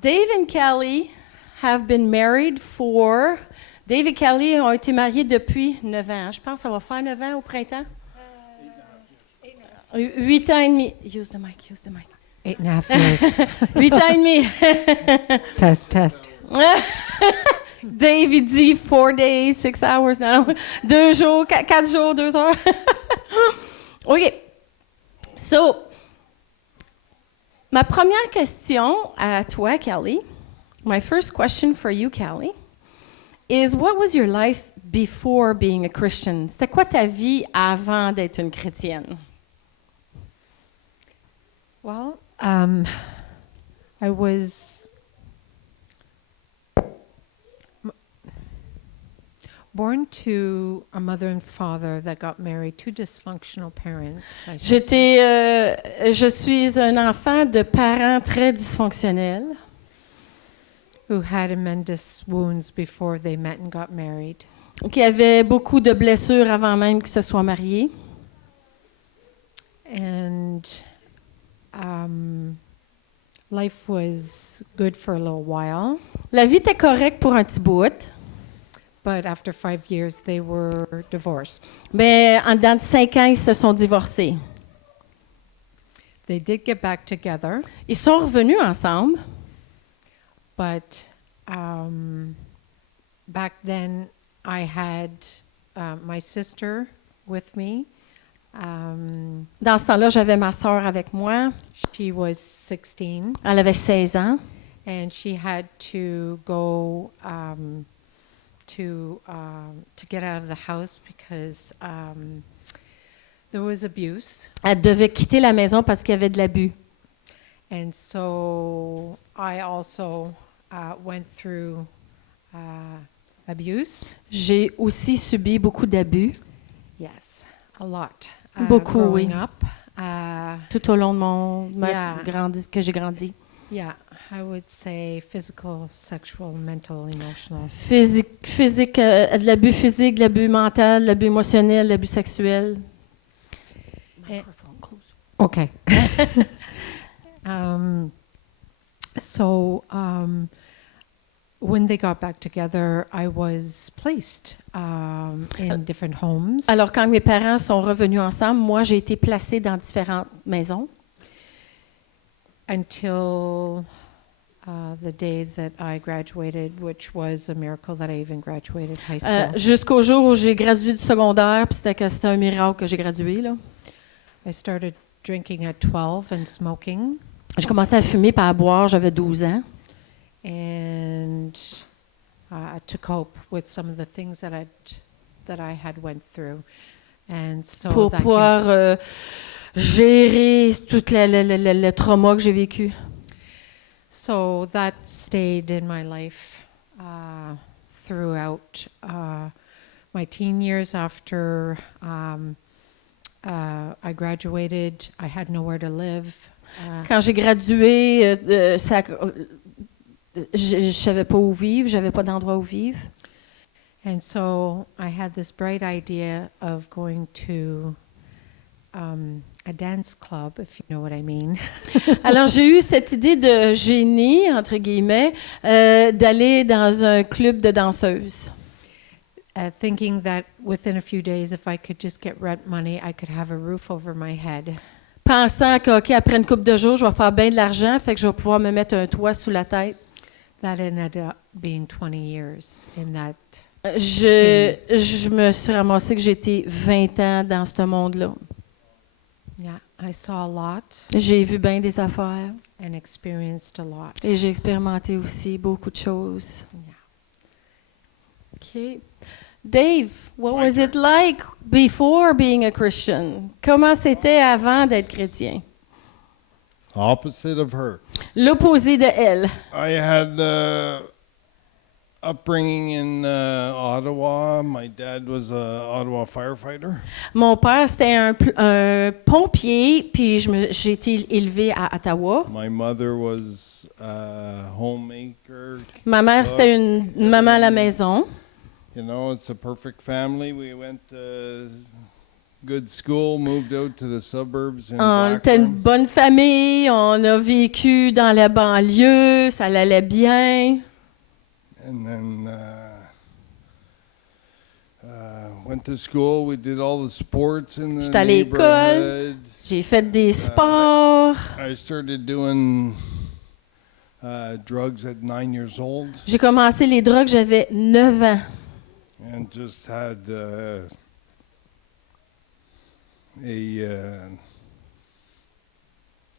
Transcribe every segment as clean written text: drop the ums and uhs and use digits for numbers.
Dave and Kelly have been married for... Dave et Kelly ont été mariés depuis 9 ans. Je pense que ça va faire 9 ans au printemps. 8 ans et demi. Use the mic. 8.5 years. 8 ans et demi. Test. Dave, il dit 4 days, 6 hours. Non, 2 jours, 4 jours, 2 heures. OK. So, ma première question à toi, Kelly, my first question for you, Kelly, is what was your life before being a Christian? C'était quoi ta vie avant d'être une chrétienne? Well, I was born to a mother and father that got married, two dysfunctional parents. Je suis un enfant de parents très dysfonctionnels who had immense wounds before they met and got married. qui avaient beaucoup de blessures avant même qu'ils se soient mariés. And life was good for a little while. La vie était correcte pour un petit bout. But after 5 years, they were divorced. Mais en dedans de 5 ans, ils se sont divorcés. They did get back together, Ils sont revenus ensemble, but back then I had my sister with me. Dans ce temps-là, j'avais ma sœur avec moi. She was 16, Elle avait 16 ans. and she had to go to get out of the house because there was abuse. Elle devait quitter la maison parce qu'il y avait de l'abus. And so I also went through abuse. J'ai aussi subi beaucoup d'abus Yes, a lot. Beaucoup, growing oui. up. tout au long de Yeah. que j'ai grandi. Yeah, I would say physical, sexual, mental, emotional. Physique, de l'abus physique, de l'abus mental, de l'abus émotionnel, de l'abus sexuel. Okay. So when they got back together, I was placed in different homes. Alors, quand mes parents sont revenus ensemble, moi, j'ai été placée dans différentes maisons Until the day that I graduated, which was a miracle that I even graduated high school. jusqu'au jour où j'ai gradué du secondaire, puis c'était un miracle que j'ai gradué, là. I started drinking at 12 and smoking, J'ai commencé à fumer et à boire, j'avais 12 ans. and to cope with some of the things that I had went through, and so Pour that pouvoir gérer tout le trauma que j'ai vécu. So that stayed in my life throughout my teen years. After I graduated, I had nowhere to live. Quand j'ai gradué, je ne savais pas où vivre, j'avais pas d'endroit où vivre. And so I had this bright idea of going to a dance club, if you know what I mean. Alors, j'ai eu cette idée de génie, entre guillemets, d'aller dans un club de danseuses. Thinking that within a few days, if I could just get rent money, I could have a roof over my head. Pensant que, OK, après une couple de jours, je vais faire bien de l'argent, fait que je vais pouvoir me mettre un toit sous la tête. That ended up being 20 years in that. Je me suis ramassée que j'étais 20 ans dans ce monde-là. Yeah, I saw a lot J'ai vu bien des affaires and experienced a lot. et j'ai expérimenté aussi beaucoup de choses. OK. Dave, what was it like before being a Christian? Comment c'était avant d'être chrétien? Opposite of her. L'opposé de elle. I had upbringing in Ottawa. My dad was a Ottawa firefighter. Mon père, c'était un pompier, puis j'ai été élevée à Ottawa. My mother was a homemaker. Ma mère, c'était une maman à la maison. You know, it's a perfect family. We went good school, moved out to the suburbs in On était une Blackburn. bonne famille, on a vécu dans la banlieue, ça allait bien. And then went to school. We did all the sports in the J'étais à l'école. neighborhood. J'ai fait des sports. I started doing drugs at 9 years old J'ai commencé les drogues, j'avais 9 ans. and just had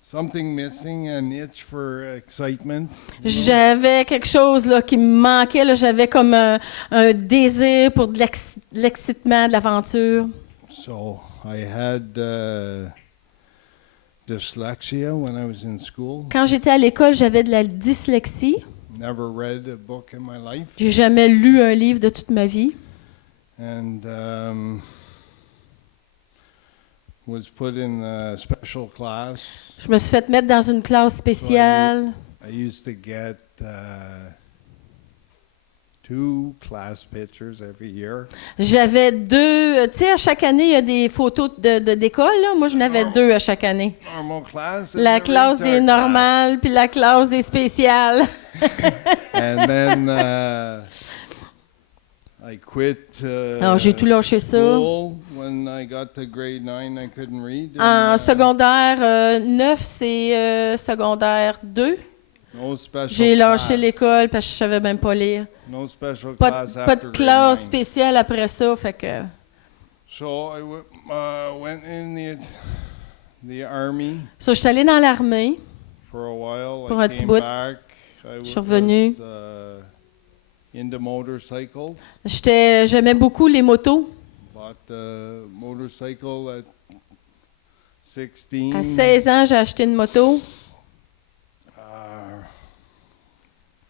something missing, an itch for excitement. J'avais quelque chose là, qui me manquait. Là. J'avais comme un désir pour de l'excitement, de l'aventure. So I had dyslexia when I was in school. Quand j'étais à l'école, j'avais de la dyslexie. Never read a book in my life. J'ai jamais lu un livre de toute ma vie. And was put in a special class. Je me suis fait mettre dans une classe spéciale. I used to get 2 class pictures every year. J'avais 2. Tu sais, à chaque année, il y a des photos d'école. Là. Moi, j'en avais 2 à chaque année. Normal class. and La the classe des retard normales, puis la classe des spéciales. class. And then I quit. Alors, j'ai tout lâché ça. School. When I got to grade 9, I couldn't read. En and, secondaire 9, c'est secondaire 2. no special J'ai lâché class. l'école parce que je savais même pas lire. No special Pas, class pas after de grade classe 9. spéciale après ça, fait que... So I went in the army So, je suis allée dans l'armée. for a while. Pour I un petit came bout. back. I Je suis revenue. was into motorcycles. J'aimais beaucoup les motos. Bought a motorcycle at 16. À 16 ans, j'ai acheté une moto.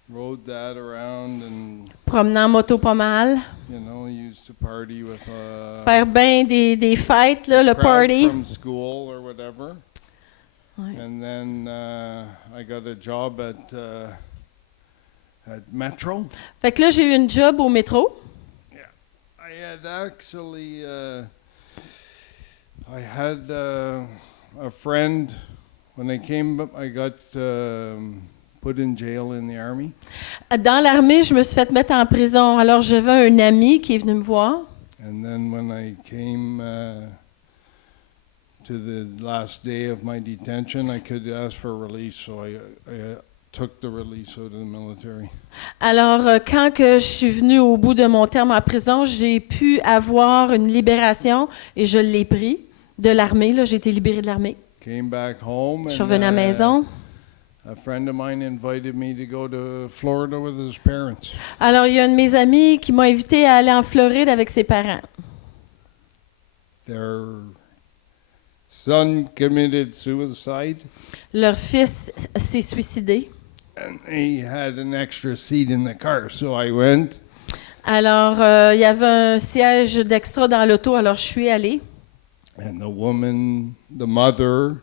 Rode that around and, Promenant en moto pas mal. used to party with Faire bien des fêtes, là, le crowd party. from school or whatever. Ouais. And then I got a job at Metro. Fait que là, j'ai eu une job au métro. I had actually, I had a friend, when I came, I got put in jail in the army. Dans l'armée, je me suis fait mettre en prison. Alors, j'avais un ami qui est venu me voir. And then when I came to the last day of my detention, I could ask for release, so I took the release out of the military. Alors, quand que je suis venue au bout de mon terme en prison, j'ai pu avoir une libération et je l'ai pris de l'armée. Là, j'ai été libérée de l'armée. Came back home, Je suis revenue à la maison. a friend of mine invited me to go to Florida with his parents. Alors, il y a un de mes amis qui m'a invité à aller en Floride avec ses parents. Their son committed suicide, Leur fils s'est suicidé. and he had an extra seat in the car, so I went. Alors, il y avait un siège d'extra dans l'auto, alors je suis allée. And the mother,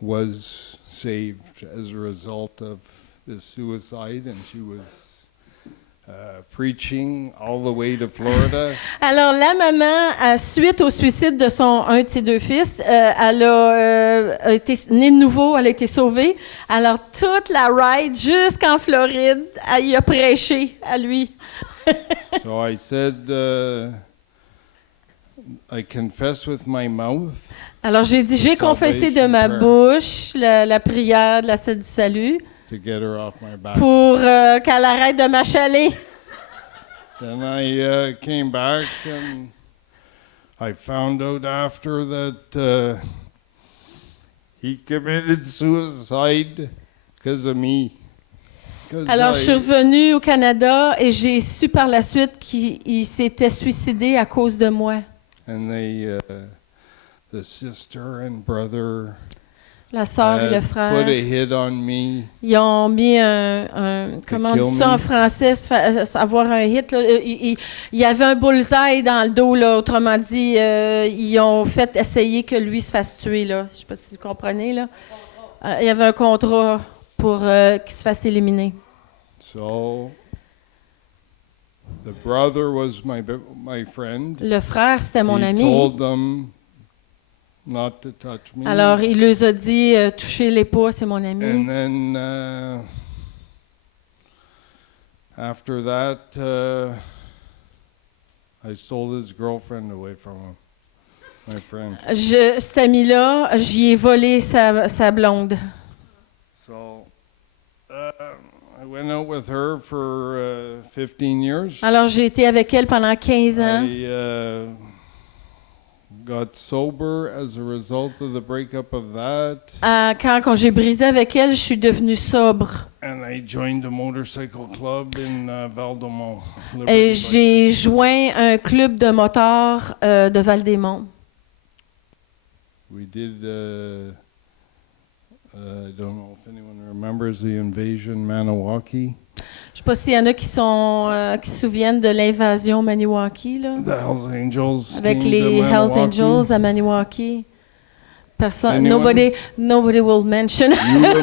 was saved as a result of this suicide, and she was preaching all the way to Florida. Alors, la maman, suite au suicide de un de ses 2 fils, elle a été née de nouveau, elle a été sauvée. Alors, toute la ride jusqu'en Floride, elle y a prêché à lui. So I said, I confess with my mouth. Alors, j'ai dit, j'ai confessé de ma bouche la prière de la scène du salut To get her off my back. pour qu'elle arrête de m'achaler. Then I came back and I found out after that he committed suicide because of me. 'Cause Alors, je suis revenue au Canada et j'ai su par la suite qu'il s'était suicidé à cause de moi. And the sister and brother La sœur et le had frère. put a hit on me. Ils ont mis comment on dit kill ça me. en français, avoir un hit. Là. Il y avait un bullseye dans le dos, là. Autrement dit, ils ont fait essayer que lui se fasse tuer. Là. Je ne sais pas si vous comprenez. Là. Il y avait un contrat pour qu'il se fasse éliminer. So the brother was my friend. Le frère, c'était mon He ami. told them not to touch me. Alors, il leur a dit, touchez-les pas, c'est mon And ami. then after that, I stole his girlfriend away from him, my friend. Cet ami-là, j'y ai volé sa blonde. So I went out with her for 15 years. Alors, j'ai été avec elle pendant 15 ans. I got sober as a result of the breakup of that. Quand j'ai brisé avec elle, je suis devenue sobre. And I joined a motorcycle club in Val-de-Mont. Et j'ai joint un club de motards de Val-des-Monts. We did, I don't know if anyone remembers the invasion Maniwaki. Je sais pas s'il y en a qui se souviennent de l'invasion Maniwaki, là, The Hells Angels avec came les to Hells Maniwaki. Angels à Maniwaki. Personne, Anyone? nobody will mention. You remember?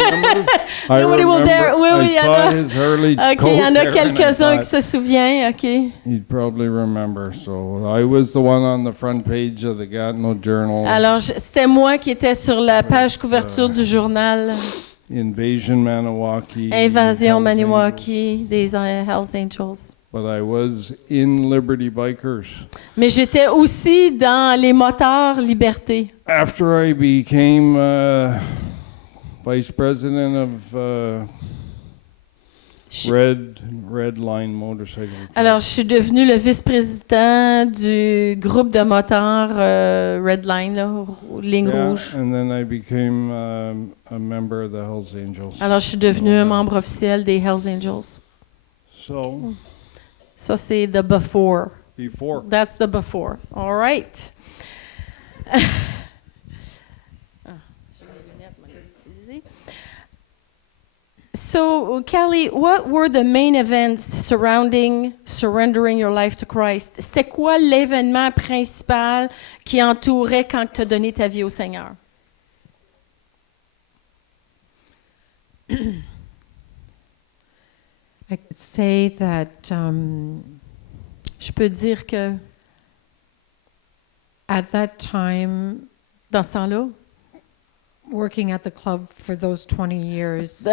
I Nobody will remember. dare. Oui, oui, I il y en saw a. his Harley OK, coat il y en a there and I quelques-uns qui thought se souviennent. OK. he'd probably remember. So I was the one on the front page of the Gatineau Journal. Alors, c'était moi qui étais sur la page couverture du journal Invasion Maniwaki. Invasion Hells Maniwaki des Hells Angels. Angels. But I was in Liberty Bikers. Mais j'étais aussi dans les motards Liberté. After I became vice president of Red Line Motorcycle Club. Alors, je suis devenue le vice-président du groupe de motards Red Line, là, ligne Yeah, rouge. and then I became a member of the Hells Angels. Alors, je suis devenue un membre officiel des Hells Angels. So, Ça, c'est the before. before. That's the before. All right. Ah, j'ai mes lunettes, moi, je vais les utiliser. So, Kelly, what were the main events surrounding surrendering your life to Christ? C'était quoi l'événement principal qui entourait quand tu as donné ta vie au Seigneur? I could say that Je peux dire que at that time, dans ce temps-là, working at the club for those 20 years,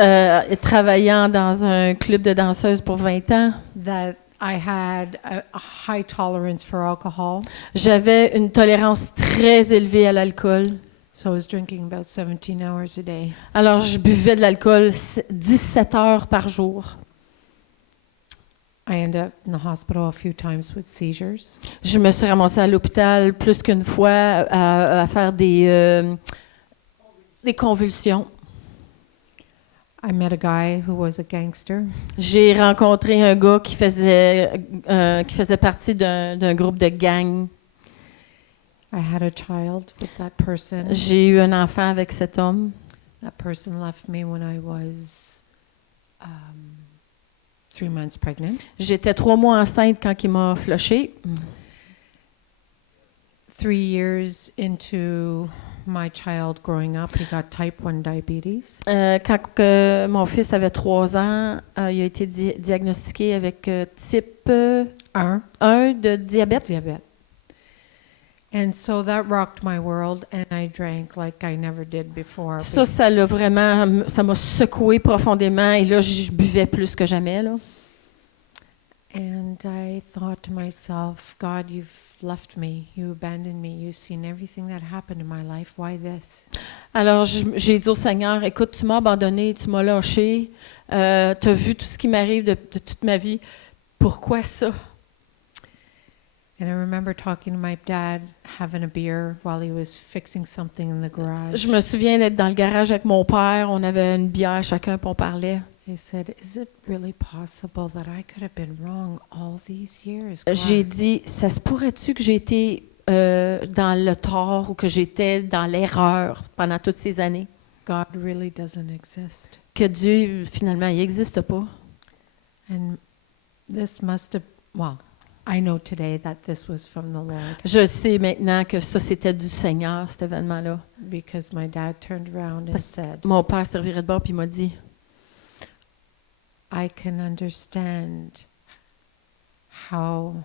travaillant dans un club de danseuses pour 20 ans, that I had a high tolerance for alcohol. j'avais une tolérance très élevée à l'alcool. So I was drinking about 17 hours a day. Alors, je buvais de l'alcool 17 heures par jour. I ended up in the hospital a few times with seizures. Je me suis ramassée à l'hôpital plus qu'une fois à faire des convulsions. I met a guy who was a gangster. J'ai rencontré un gars qui faisait partie d'un groupe de gang. I had a child with that person. J'ai eu un enfant avec cet homme. That person left me when I was 3 months pregnant. J'étais 3 mois enceinte quand il m'a flushée. 3 years into my child growing up, he got type 1 diabetes. Quand mon fils avait 3 ans, il a été diagnostiqué avec type 1 de diabète. Diabetes. And so that rocked my world, and I drank like I never did before. Ça l'a vraiment, ça m'a secoué profondément et là, je buvais plus que jamais, là. And I thought to myself, God, you've left me, you abandoned me, you've seen everything that happened in my life, why this? Alors, j'ai dit au Seigneur, écoute, tu m'as abandonné, tu m'as lâché, tu as vu tout ce qui m'arrive de toute ma vie, pourquoi ça? And I remember talking to my dad, having a beer while he was fixing something in the garage. Je me souviens d'être dans le garage avec mon père, on avait une bière chacun, puis on parlait. He said, is it really possible that I could have been wrong all these years? God? J'ai dit, ça se pourrait-tu que j'ai été dans le tort ou que j'étais dans l'erreur pendant toutes ces années? God really doesn't exist. Que Dieu, finalement, il n'existe pas. And this must have, well, I know today that this was from the Lord Je sais maintenant que ça, c'était du Seigneur, cet événement-là. because my dad turned around and Parce- said, Mon père servirait de bord puis il m'a dit, I can understand how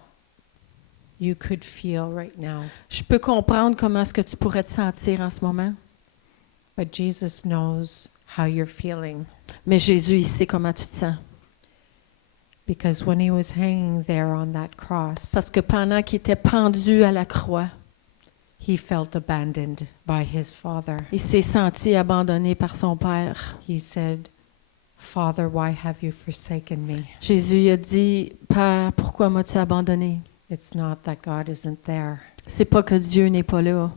you could feel right now. Je peux comprendre comment est-ce que tu pourrais te sentir en ce moment. But Jesus knows how you're feeling. Mais Jésus, il sait comment tu te sens. Because when he was hanging there on that cross, Parce que pendant qu'il était pendu à la croix, he felt abandoned by his Father. il s'est senti abandonné par son Père. He said, Father, why have you forsaken me? Jésus il a dit, Père, pourquoi m'as-tu abandonné? It's not that God isn't there. C'est pas que Dieu n'est pas là.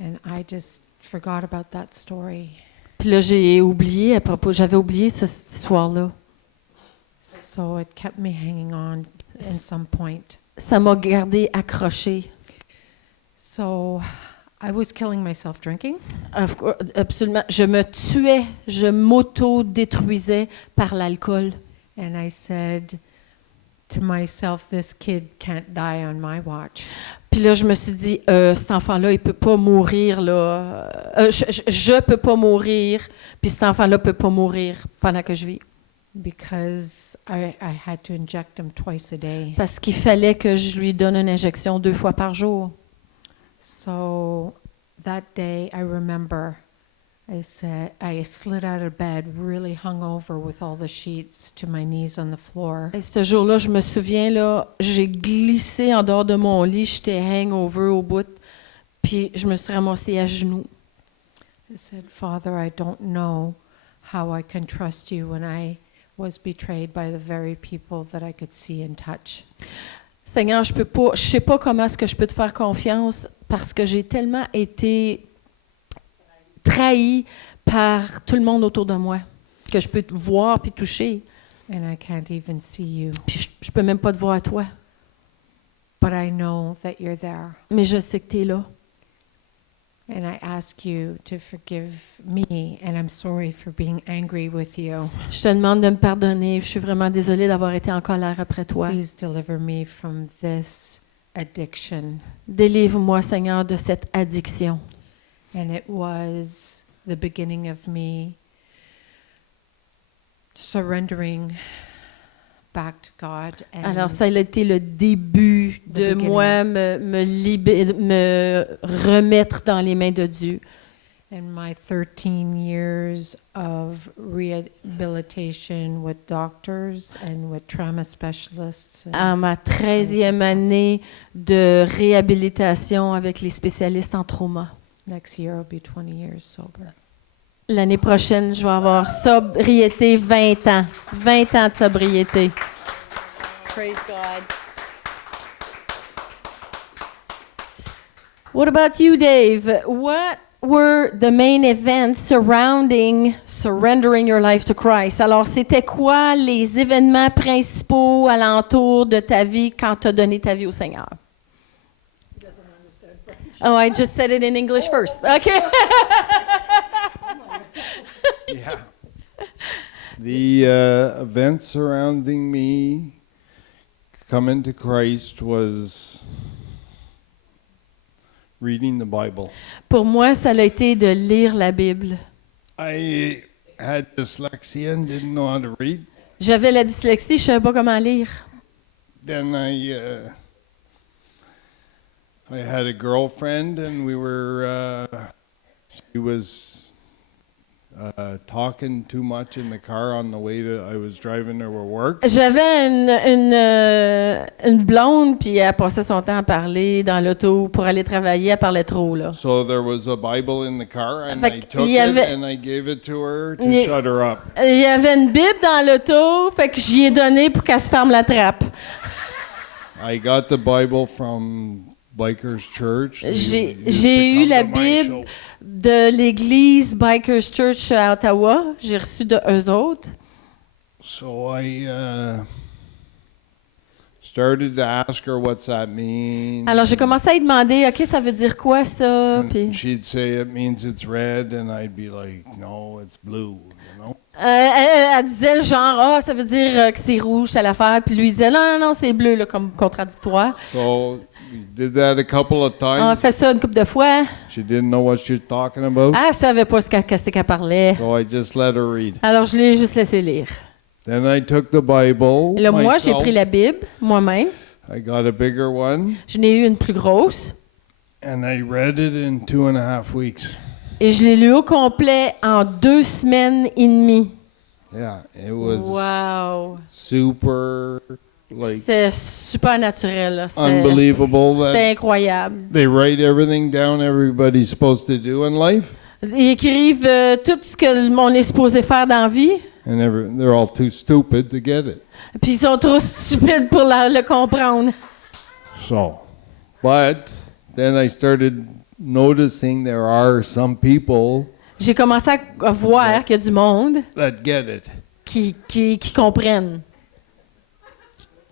And I just forgot about that story. Puis là, j'ai oublié à propos, j'avais oublié cette histoire-là. So it kept me hanging on in some point. Ça m'a gardé accroché. So I was killing myself drinking. Absolument. Je me tuais, je m'auto-détruisais par l'alcool. And I said to myself, this kid can't die on my watch. Puis là, je me suis dit, cet enfant-là, il peut pas mourir, là. Je peux pas mourir, puis cet enfant-là peut pas mourir pendant que je vis. Because I had to inject him twice a day. Parce qu'il fallait que je lui donne une injection 2 fois par jour. So that day, I remember I slid out of bed, really hungover with all the sheets to my knees on the floor. Et ce jour-là, je me souviens, là, j'ai glissé en dehors de mon lit, j'étais hangover au bout, puis je me suis ramassée à genoux. I said, Father, I don't know how I can trust you when I was betrayed by the very people that I could see and touch. Seigneur, je sais pas comment est-ce que je peux te faire confiance parce que j'ai tellement été trahie par tout le monde autour de moi que je peux te voir puis toucher. And I can't even see you. Puis je peux même pas te voir toi. But I know that you're there. Mais je sais que tu es là. And I ask you to forgive me, and I'm sorry for being angry with you. Je te demande de me pardonner. Je suis vraiment désolée d'avoir été en colère après toi. Please deliver me from this addiction. Délivre-moi, Seigneur, de cette addiction. And it was the beginning of me surrendering back to God. And Alors, ça a été le début de moi me remettre dans les mains de Dieu. and my 13 years of rehabilitation with doctors and with trauma specialists. À ma 13e année de réhabilitation avec les spécialistes en trauma. Next year I'll be 20 years sober. L'année prochaine, je vais avoir sobriété 20 ans. 20 ans de sobriété. Praise God. What about you, Dave? What were the main events surrounding surrendering your life to Christ? Alors, c'était quoi les événements principaux alentour de ta vie quand tu as donné ta vie au Seigneur? Oh, I just said it in English first. Okay. Yeah. The events surrounding me coming to Christ was reading the Bible. Pour moi, ça a été de lire la Bible. I had dyslexia and didn't know how to read. J'avais la dyslexie, je ne savais pas comment lire. Then I had a girlfriend, and we were she was talking too much in the car on the way to. I was driving to her work. J'avais une blonde, puis elle passait son temps à parler dans l'auto pour aller travailler. Elle parlait trop, là. So there was a Bible in the car, and Fait I que took il y it avait- and I gave it to her to Il- shut her up. Il y avait une Bible dans l'auto, fait que j'y ai donné pour qu'elle se ferme la trappe. I got the Bible from Bikers Church. They J'ai used to eu come la to my Bible show. de l'église Bikers Church à Ottawa. J'ai reçu de eux autres. So I started to ask her, "What's that mean?" Alors, j'ai commencé à lui demander, OK, ça veut dire quoi, ça? And Puis, she'd say it means it's red, and I'd be like, "No, it's blue." You know. elle disait le genre, ça veut dire que c'est rouge, c'est l'affaire. Puis lui, il disait, non, c'est bleu, là, comme contradictoire. So we did that a couple of On a times. fait ça une couple de fois. She didn't know what she was talking about, Elle savait pas qu'est-ce qu'elle parlait. so I just let her read. Alors, je l'ai juste laissé lire. Then I took the Bible Et là, moi, j'ai myself, pris la Bible, moi-même. I got a bigger one, Je n'ai eu une plus grosse and I read it in 2.5 weeks. et je l'ai lu au complet en 2 semaines et demie. Yeah, it was Wow! super, like, C'est super naturel. Là. unbelievable C'est that incroyable. they write everything down everybody's supposed to do in life, Ils écrivent tout ce que on est supposé faire dans la vie, and they're all too stupid to get it. puis ils sont trop stupides pour le comprendre. So, but then I started noticing there are some people J'ai commencé à voir qu'il y a du monde that get it. qui comprennent.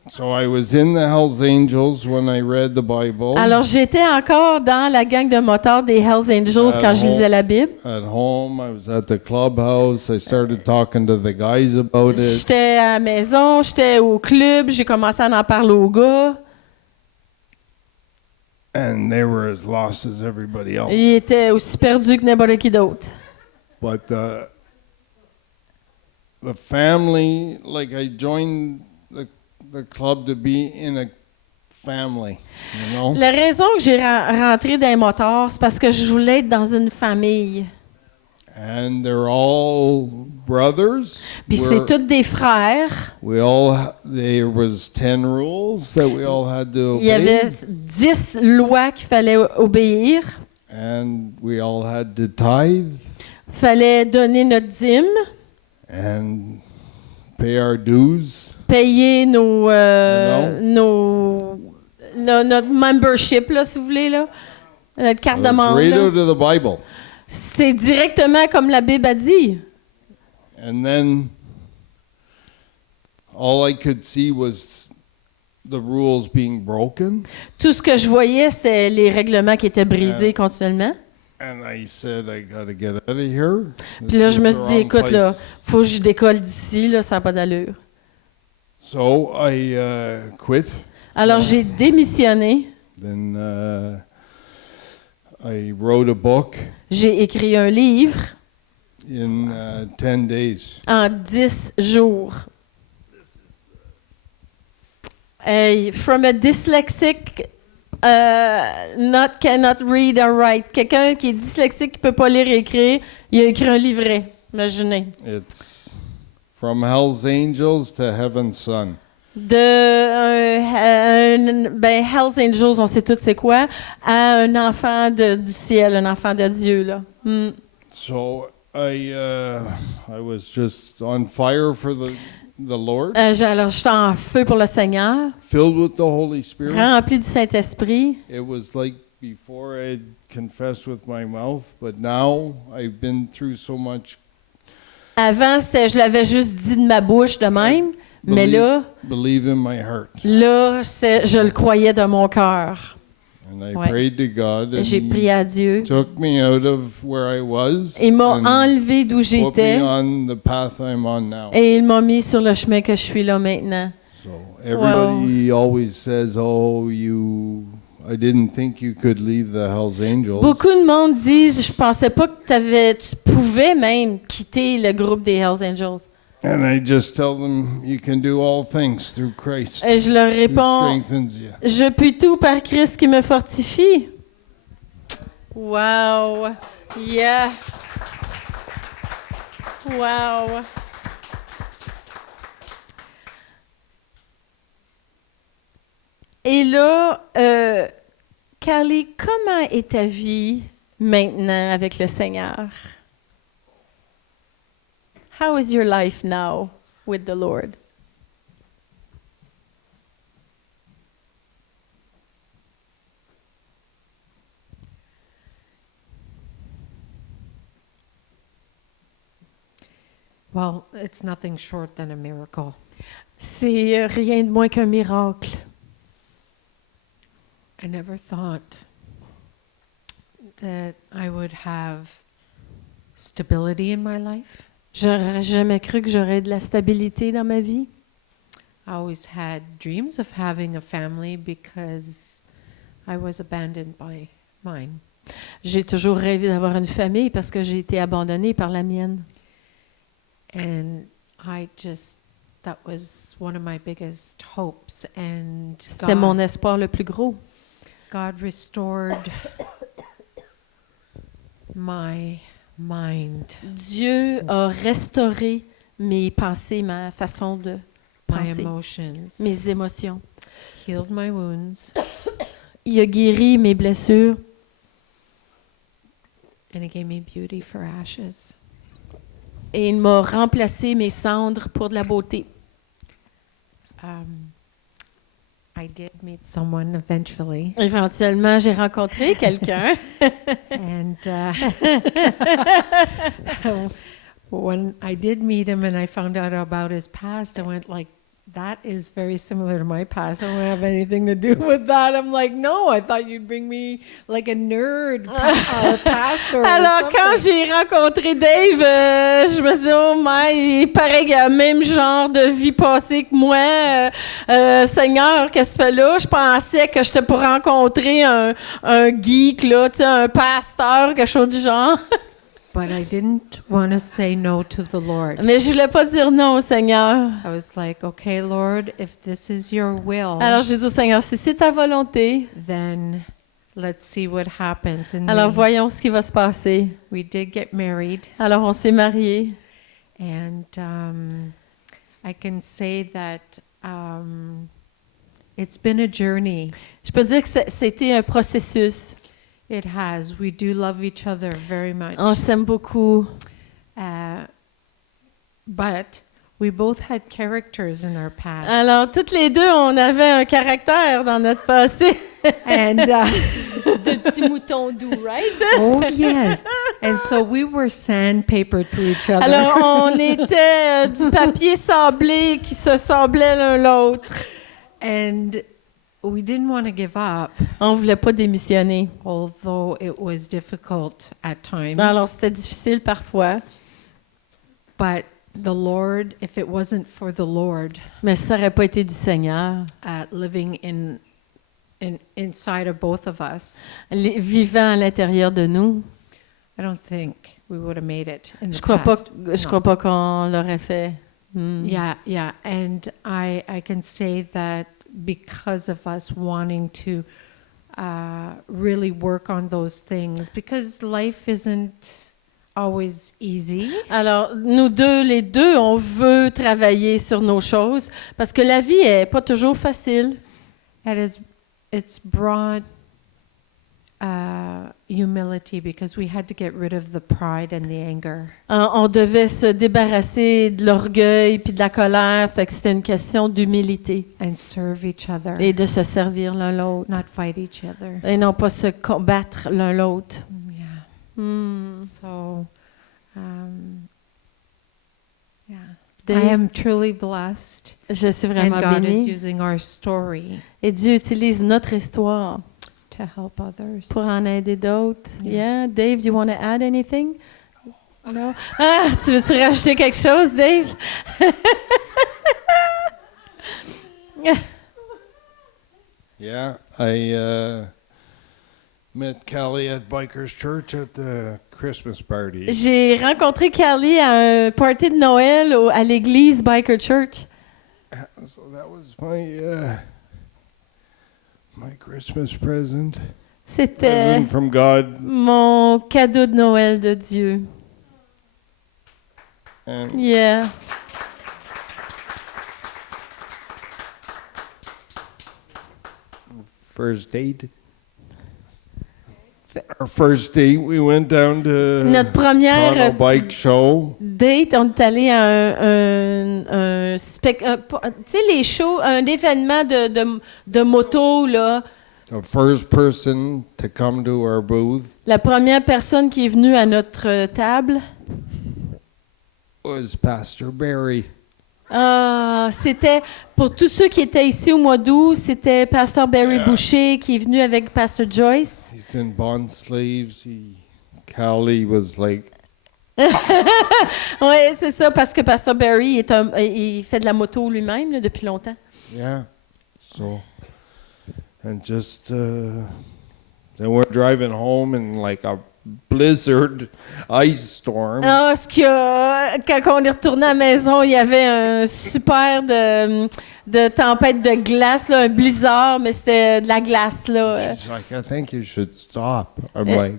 So I was in the Hells Angels when I read the Bible. Alors, j'étais encore dans la gang de motards des Hells Angels quand je lisais la Bible. At home, I was at the clubhouse. I started talking to the guys about it. J'étais à la maison, j'étais au club, j'ai commencé à en parler aux gars. And they were as lost as everybody else. Ils étaient aussi perdus que n'importe qui d'autre. But the family, like I joined the club to be in a family, you know? La raison que j'ai rentré dans les motards, c'est parce que je voulais être dans une famille. And they're all brothers. Puis c'est tous des frères. There was 10 rules that we all had to Il y avait obey. 10 lois qu'il fallait obéir. And we all had to tithe Il fallait donner notre dîme, and pay our dues. payer notre membership, là, si vous voulez, là, notre carte It de was membre. right là. out of the Bible. C'est directement comme la Bible a dit. And then all I could see was the rules being broken. Tout ce que je voyais, c'est les règlements qui étaient brisés continuellement. And I said, I got to get out of here. Puis là, This je is me the suis dit, wrong écoute, là, place. faut que je décolle d'ici, là, ça n'a pas d'allure. So I quit. Alors, j'ai démissionné. Then I wrote a book J'ai écrit un livre in 10 days. en 10 jours. Hey, from a dyslexic, cannot read or write. Quelqu'un qui est dyslexique, qui ne peut pas lire et écrire, il a écrit un livret. Imaginez. It's From Hell's Angels to Heaven's Son. Hells Angels, on sait tous c'est quoi, à un enfant du ciel, un enfant de Dieu, là. Mm. So I was just on fire for the Lord, Alors, j'étais en feu pour le Seigneur, filled with the Holy Spirit. rempli du Saint-Esprit. It was like before I'd confessed with my mouth, but now I've been through so much. Avant, je l'avais juste dit de ma bouche de même, mais Believe in my heart. là, je le croyais de mon cœur. And I Ouais. prayed to God, and J'ai He prié à Dieu. took me out of where I was Il m'a and enlevé d'où put j'étais me on the path I'm on now. et il m'a mis sur le chemin que je suis là maintenant. So everybody always says, "Oh, I didn't think you could leave the Hell's Angels." Beaucoup de monde disent, je pensais pas que tu pouvais même quitter le groupe des Hells Angels. And I just tell them, you can do all things through Christ Et je leur who réponds, strengthens you. je puis tout par Christ qui me fortifie. Wow. Yeah. Wow. Et là, Carly, comment est ta vie maintenant avec le Seigneur? How is your life now with the Lord? Well, it's nothing short than a miracle. C'est rien de moins qu'un miracle. I never thought that I would have stability in my life. J'aurais jamais cru que j'aurais de la stabilité dans ma vie. I always had dreams of having a family because I was abandoned by mine. J'ai toujours rêvé d'avoir une famille parce que j'ai été abandonnée par la mienne. And I just that was one of my biggest hopes. And C'était mon espoir le plus gros. God restored my mind, Dieu a restauré mes pensées, ma façon de my penser, emotions, mes émotions. healed my wounds, Il a guéri mes blessures and He gave me beauty for ashes. et il m'a remplacé mes cendres pour de la beauté. I did meet someone eventually, Éventuellement, j'ai rencontré quelqu'un. and when I did meet him and I found out about his past, I went like, that is very similar to my past. I don't have anything to do with that. I'm like, no, I thought you'd bring me like a nerd or pastor. Alors, or quand something. j'ai rencontré Dave, je me suis dit, oh my, il paraît qu'il a le même genre de vie passée que moi. Seigneur, qu'est-ce que tu fais là? Je pensais que j'étais pour rencontrer un geek, là, tu sais, un pasteur, quelque chose du genre. But I didn't want to say no to the Lord. Mais je voulais pas dire non au Seigneur. I was like, okay, Lord, if this is your will, Alors, j'ai dit au Seigneur, si c'est ta volonté, then let's see what happens. And alors voyons ce qui va se passer. we did get married. Alors, on s'est mariés. And I can say that it's been a journey. Je peux dire que c'était un processus. It has. We do love each other very much. On s'aime beaucoup. But we both had characters in our past. Alors, toutes les deux, on avait un caractère dans notre passé. And De petits moutons doux, right? oh yes. And so we were sandpaper to each other. Alors, on était du papier sablé qui se semblait l'un l'autre. And we didn't want to give up, On voulait pas démissionner. although it was difficult at times. Alors, c'était difficile parfois. But the Lord, if it wasn't for the Lord Mais ça n'aurait pas été du Seigneur. living inside of both of us, Vivant à l'intérieur de nous, I don't think we would have made it in the je crois pas, past. je crois pas qu'on l'aurait fait. Yeah. And I can say that because of us wanting to really work on those things, because life isn't always easy. Alors, nous deux, les deux, on veut travailler sur nos choses parce que la vie est pas toujours facile. It's brought humility because we had to get rid of the pride and the anger. On devait se débarrasser de l'orgueil puis de la colère, fait que c'était une question d'humilité And serve each other, et de se servir l'un l'autre not fight each other. et non pas se combattre l'un l'autre. Yeah. So, yeah. I Dave, am truly blessed, je suis and vraiment God is bénie. using our story Et Dieu utilise notre histoire to help others. pour en aider d'autres. Yeah. Yeah. Dave, do you want to add anything? No. Ah, tu veux-tu rajouter quelque chose, Dave? Yeah, I met Callie at Bikers Church at the Christmas party. J'ai rencontré Carly à un party de Noël à l'église Biker Church. So that was my Christmas present. C'était Present from God. mon cadeau de Noël de Dieu. And Yeah. first date. Our first date, we went down to Notre première Toronto Bike Show. date, on est allé à un tu sais, les shows, un événement de moto, là. The first person to come to our booth La première personne qui est venue à notre table, was Pastor Barry. c'était, pour tous ceux qui étaient ici au mois d'août, c'était Pasteur Barry Boucher qui est venu avec Pastor Joyce. He's in Bond Slaves. Callie was like, Oui, c'est ça, parce que Pasteur Barry il fait de la moto lui-même là, depuis longtemps. yeah. So, and just then we're driving home, and like blizzard, ice storm. Ah, quand on est retourné à la maison, il y avait un super de tempête de glace, là, un blizzard, mais c'était de la glace, là. She's like, I think you should stop. I'm like,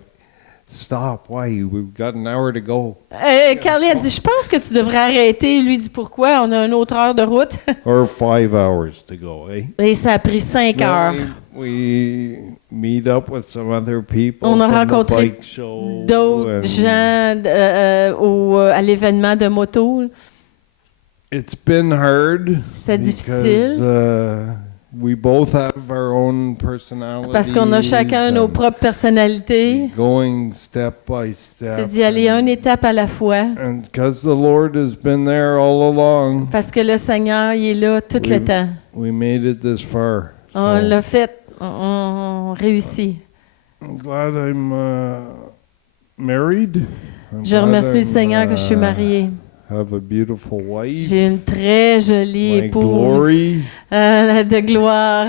stop, why? We've got an hour to go. Carly a dit, je pense que tu devrais arrêter. Lui dit, pourquoi? On a une autre heure de route. Or 5 hours to go, eh? Et ça a pris 5 heures. We meet up with some other people On a from the rencontré bike show. D'autres and gens à l'événement de moto. It's been hard. C'était because, difficile. We both have our own personalities. Parce qu'on a chacun nos propres personnalités. Going step by C'est step. d'y aller une étape à la fois. And because the Lord has been there all along, Parce que le Seigneur, il est là tout le temps. we made it this far. On So l'a fait. On réussit. I'm glad I'm married. I'm Je glad remercie le I'm, Seigneur que je suis mariée. Have a beautiful wife. J'ai une très jolie My épouse glory. de gloire,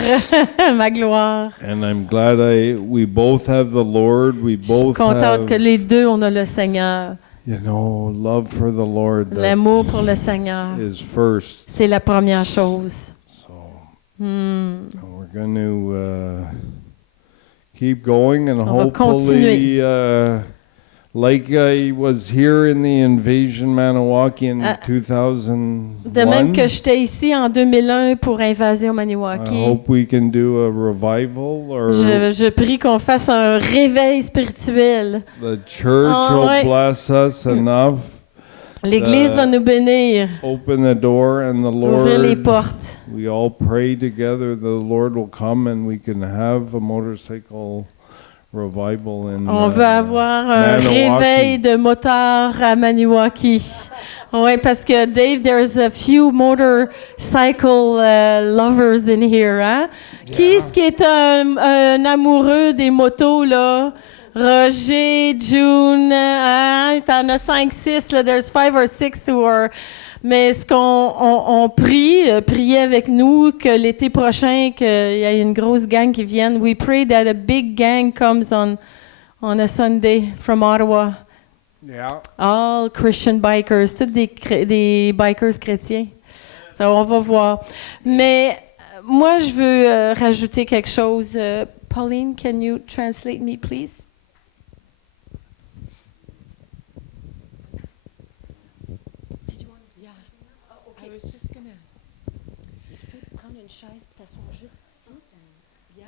ma gloire. And I'm glad we both have the Lord. We Je suis both contente have, que les deux, on a le Seigneur. love for the Lord that L'amour pour le Seigneur, is first. c'est la première chose. So Hmm. we're going to keep going and On va hopefully, like I was here in the Invasion Maniwaki in Ah. 2001. De même que j'étais ici en 2001 pour Invasion I Maniwaki, hope we can do a revival or je prie qu'on fasse un réveil spirituel. the church Ah, will ouais. bless us enough. L'Église va nous bénir, Open the door and the ouvrir les Lord, portes. we all pray together, the Lord will come and we can have a motorcycle revival in On va avoir un Maniwaki. réveil de motards à Maniwaki. Oui, parce que Dave, there's a few motorcycle lovers in here, hein? Qui est-ce qui est un amoureux des motos, là? Roger, June, hein? T'en as 5, 6, là. There's 5 or 6 who are... Mais ce qu'on prie, priez avec nous que l'été prochain, qu'il y ait une grosse gang qui vienne. We pray that a big gang comes on a Sunday from Ottawa. Yeah. All Christian bikers, tous des bikers chrétiens. Ça, on va voir. Mais moi, je veux rajouter quelque chose. Pauline, can you translate me, please?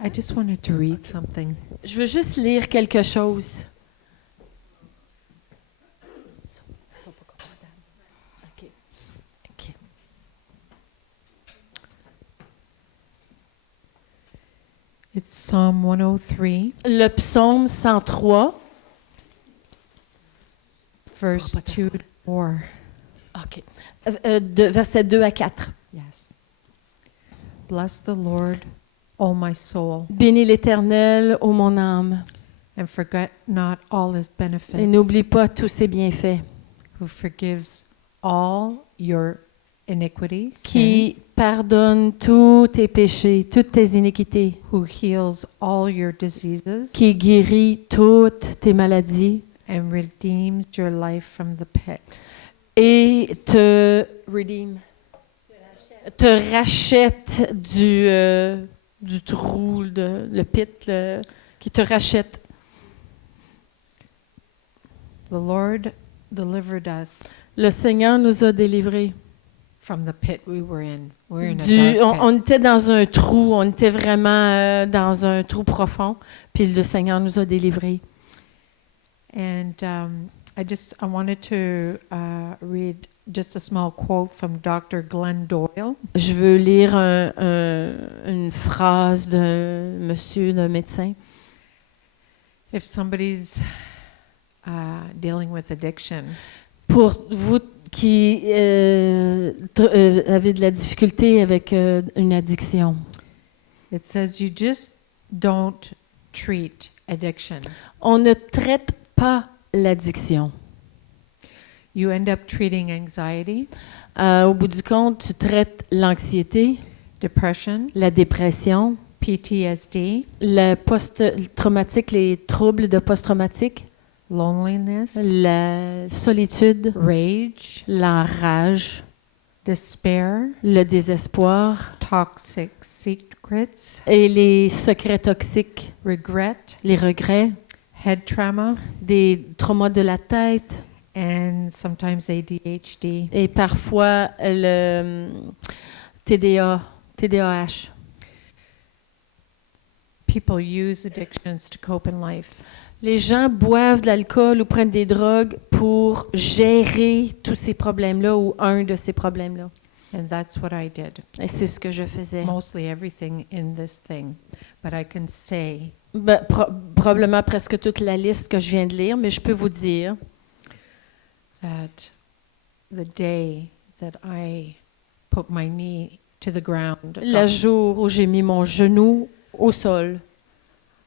I just wanted to read something. Je veux juste lire quelque chose. OK. OK. It's Psalm 103, Le psaume 103. verse 2 to 4. OK. De versets 2 à 4. Yes. Bless the Lord, O my soul, Bénis l'Éternel, ô mon âme, and forget not all his benefits, et n'oublie pas tous ses bienfaits, who forgives all your iniquities, qui pardonne tous tes péchés, toutes tes iniquités, who heals all your diseases, qui guérit toutes tes maladies and redeems your life from the pit. et te rachète du trou, le pit, qui te rachète. The Lord delivered us Le Seigneur nous a délivrés. from the pit we were in. We're in a On, dark pit. on était dans un trou, on était vraiment dans un trou profond, puis le Seigneur nous a délivrés. And I wanted to read just a small quote from Dr. Glenn Doyle. Je veux lire une phrase d'un monsieur, d'un médecin. If somebody's dealing with addiction, Pour vous qui avez de la difficulté avec une addiction, it says you just don't treat addiction. on ne traite pas l'addiction. You end up treating anxiety, Au bout du compte, tu traites l'anxiété, depression, la dépression, PTSD, le post-traumatique, les troubles de post-traumatique, loneliness, la solitude, rage, la rage, despair, le désespoir toxic secrets, et les secrets toxiques, regret, les regrets, head trauma, des traumas de la tête and sometimes ADHD. et parfois le TDAH. People use addictions to cope in life. Les gens boivent de l'alcool ou prennent des drogues pour gérer tous ces problèmes-là ou un de ces problèmes-là. And that's what I did. Et c'est ce que je faisais. Mostly everything in this thing. But I can say Probablement presque toute la liste que je viens de lire, mais je peux vous dire that the day that I put my knee to the ground, le jour où j'ai mis mon genou au sol,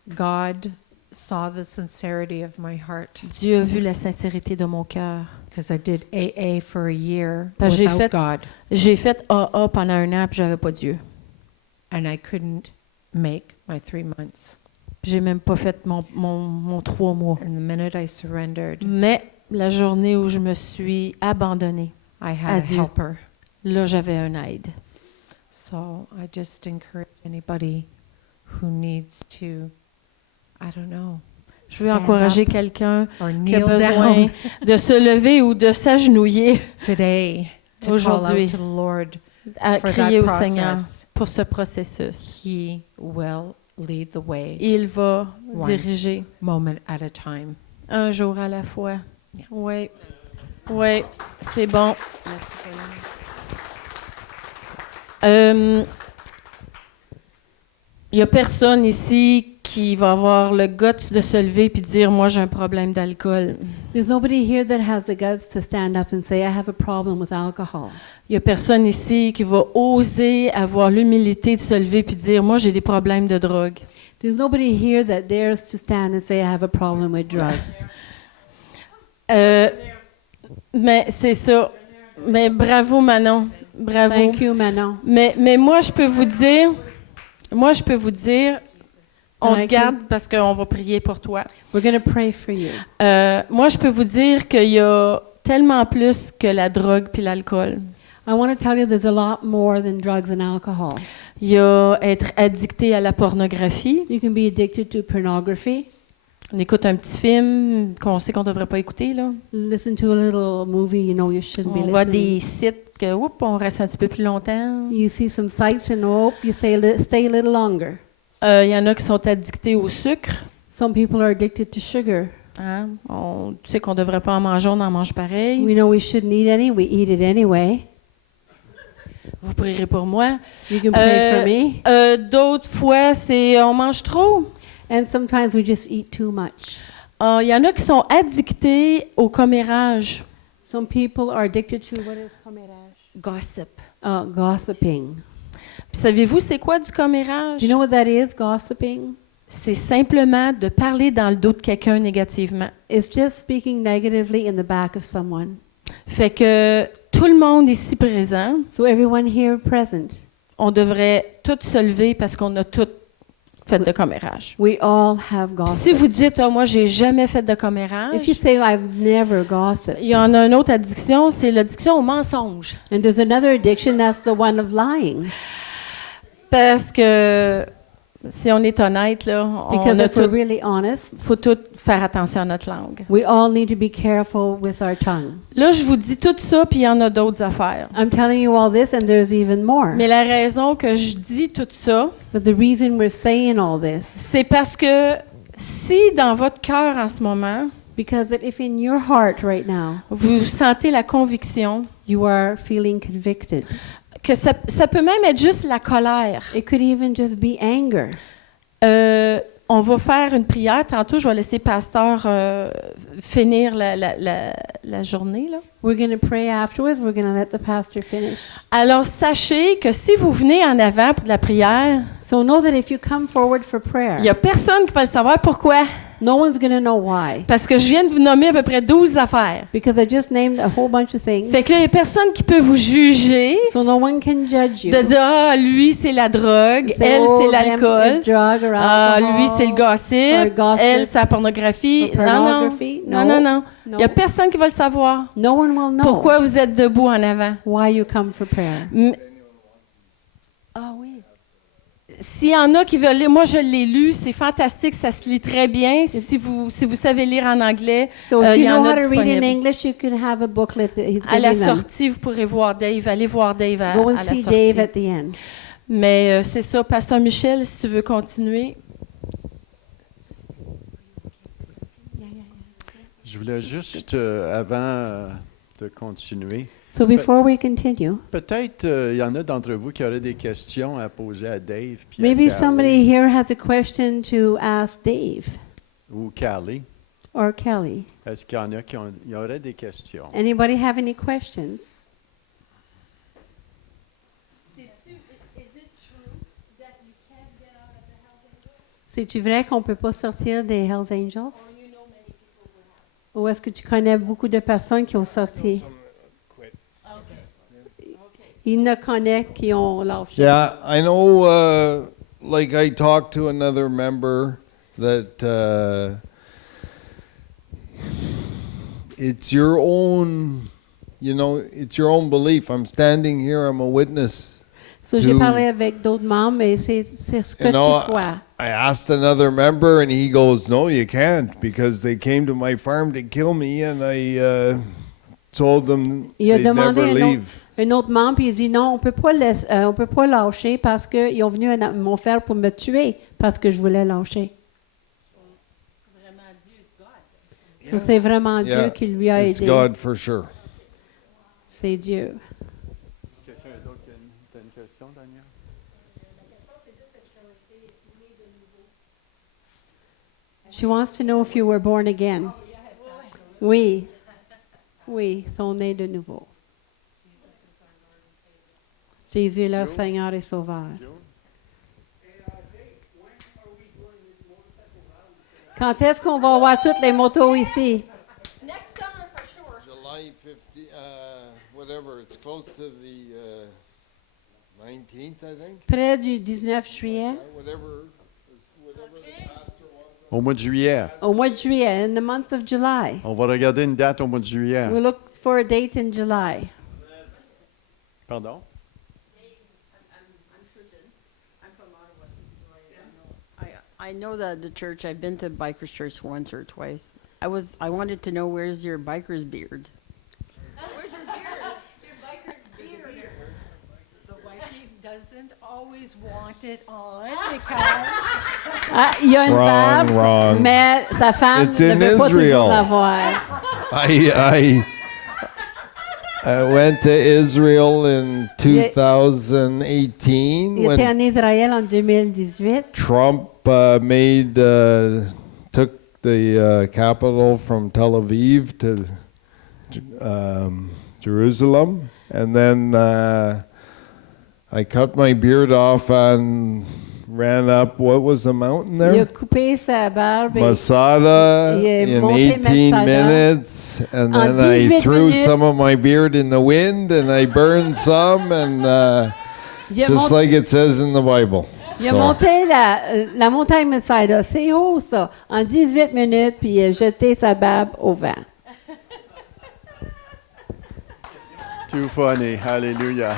God saw the sincerity of my heart. Dieu a vu la sincérité de mon cœur. Because I did AA for a year Parce que without God. J'ai fait AA pendant 1 an, puis j'avais pas Dieu. And I couldn't make my 3 months. J'ai même pas fait mon 3 mois. And the minute I surrendered, Mais la journée où je me suis abandonnée, I had a Dieu. helper. là, j'avais un aide. So I just encourage anybody who needs to, I don't know, Je veux stand encourager up quelqu'un or qui a kneel besoin down de se lever ou de s'agenouiller today to call Aujourd'hui. out to the Lord à for crier that au Seigneur process. pour ce processus. He will lead the way Il va One. diriger moment at a time. un jour à la fois. Yeah. Oui, oui, c'est bon. Il n'y a personne ici qui va avoir le guts de se lever et de dire « Moi, j'ai un problème d'alcool ». There's nobody here that has the guts to stand up and say, I have a problem with alcohol. Il n'y a personne ici qui va oser avoir l'humilité de se lever et de dire « Moi, j'ai des problèmes de drogue ». There's nobody here that dares to stand and say, I have a problem with drugs. Mais c'est ça. Mais bravo, Manon. Bravo. Thank you, Manon. Mais moi, je peux vous dire, on te Thank garde parce qu'on va prier pour toi. We're going to pray for you. Moi, je peux vous dire qu'il y a tellement plus que la drogue puis l'alcool. I want to tell you there's a lot more than drugs and alcohol. Il y a être addicté à la pornographie. You can be addicted to pornography. On écoute un petit film qu'on sait qu'on ne devrait pas écouter, là. Listen to a little movie you know you shouldn't be On voit listening. des sites que, oups, on reste un petit peu plus longtemps. You see some sights and you say, stay a little longer. Il y en a qui sont addictés au sucre. Some people are addicted to sugar. Hein? On sait qu'on ne devrait pas en manger, on en mange pareil. We know we shouldn't eat any, we eat it anyway. Vous prierez pour moi. You can pray for me. D'autres fois, c'est on mange trop. And sometimes we just eat too much. Il y en a qui sont addictés au commérage. Some people are addicted to what is commérage? Gossip. Gossiping. Puis savez-vous c'est quoi du commérage? Do you know what that is, gossiping? C'est simplement de parler dans le dos de quelqu'un négativement. It's just speaking negatively in the back of someone. Fait que tout le monde ici présent, So everyone here present, on devrait tous se lever parce qu'on a tous fait de commérage. we all have Puis si gossip. vous dites moi j'ai jamais fait de commérage, If you say, I've never gossiped, il y en a une autre addiction, c'est l'addiction au mensonge. and there's another addiction, that's the one of lying. Parce que si on est honnête, là, Because on a if we're tout, really honest, faut tout faire attention à notre langue. we all need to be careful with our tongue. Là, je vous dis tout ça, puis il y en a d'autres affaires. I'm telling you all this, and there's even more. Mais la raison que je dis tout ça, But the reason we're saying all this, c'est parce que si dans votre cœur en ce moment, because that if in your heart right now, vous sentez la conviction you are feeling convicted, que ça peut même être juste la colère. it could even just be anger. On va faire une prière. Tantôt, je vais laisser Pasteur finir la journée, là. We're going to pray afterwards. We're going to let the pastor finish. Alors, sachez que si vous venez en avant pour de la prière, So know that if you come forward for prayer, il n'y a personne qui peut le savoir pourquoi. No one's going to know why. Parce que je viens de vous nommer à peu près 12 affaires. Because I just named a whole bunch of things. Fait que là, il n'y a personne qui peut vous juger, So no one can judge you. de dire, ah, lui, c'est la drogue, Say, elle, oh, c'est them l'alcool, is drug or ah, alcohol, lui, c'est le or gossip, gossip, elle, c'est la pornographie. or pornography. Non, non, non. Il No. n'y a personne qui va le savoir. No one will know Pourquoi vous êtes debout en avant. why you come for prayer. Ah oui. S'il y en a qui veulent lire, moi je l'ai lu, c'est fantastique, ça se lit très bien. Si vous savez lire en anglais, So if il you y en know a how to read in disponible. English, you can have a booklet that he's À la giving them. sortie, vous pourrez voir Dave. Allez voir Dave à Go and la see sortie. Dave at the end. Mais c'est ça, Pasteur Michel, si tu veux continuer. Je voulais juste, avant de continuer, So before we continue, peut-être il y en a d'entre vous qui auraient des questions à poser à Dave puis maybe à Carly, somebody here has a question to ask Dave ou Carly. or Kelly. Est-ce qu'il y en a qui il y aurait des questions? Anybody have any questions? C'est-tu vrai qu'on ne peut pas sortir des Hells Angels? Ou est-ce que tu connais beaucoup de personnes qui ont sorti? Il ne connaît qui ont lâché. Yeah, I know, like I talked to another member that it's your own, it's your own belief. I'm standing here, I'm a witness. So, j'ai to- parlé avec d'autres membres, mais c'est ce que You know, tu crois. I asked another member and he goes, no, you can't because they came to my farm to kill me and I told them Il a they'd demandé never leave. un autre membre, puis il dit non, on peut pas lâcher parce qu'ils ont venu à mon frère pour me tuer parce que je voulais lâcher. So, c'est vraiment Dieu Yeah, qui lui a it's aidé. God for sure. C'est Dieu. Quelqu'un d'autre qui a une question, Daniel? She wants to know if you were born again. Oui. Oui, sont nés de nouveau. Jésus est leur Seigneur et Sauveur. Quand est-ce qu'on va avoir toutes les motos ici? Next summer for sure. July 50, whatever, it's close to the 19th, I think. Près du 19 juillet, Whatever the pastor wants. Au mois de juillet. au mois de juillet, in the month of July. On va regarder une date au mois de juillet. We look for a date in July. Pardon? I know the church. I've been to Bikers Church once or twice. I wanted to know, where's your biker's beard? The wifey doesn't always want it on because Ah, il y a une Wrong, barbe, wrong. mais sa femme It's ne in veut pas Israel. toujours l'avoir. I went to Israel in Il 2018 était when en Israël en 2018. Trump took the capital from Tel Aviv to Jerusalem, and then I cut my beard off and ran up. What was the mountain Il a there? coupé sa barbe. et- Masada Il est in monté 18 Masada. minutes, and En then I 18 threw minutes. some of my beard in the wind, and I burned some, and Il a, just mont- like it says in the Bible. il a So, monté la montagne Masada. C'est haut, ça. En 18 minutes, puis il a jeté sa barbe au vent. Too funny. Hallelujah.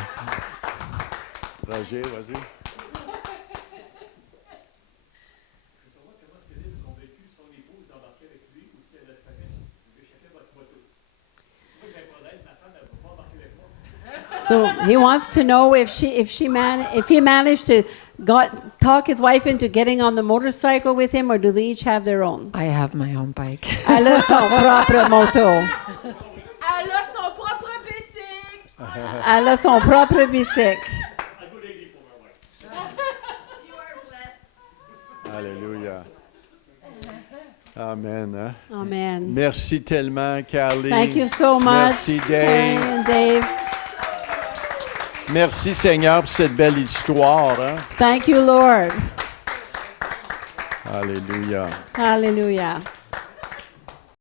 Roger, vas-y. So he wants to know if he managed to talk his wife into getting on the motorcycle with him, or do they each have their own? I have my own bike. Elle a son propre moto. Elle a son propre bicycle. Elle a son propre bicycle. Alléluia. Amen. Hein? Amen. Merci tellement, Carly. Thank you so much, Merci, Karen Dave. and Dave. Merci, Seigneur, pour cette belle histoire. Hein? Thank you, Lord. Alléluia. Hallelujah.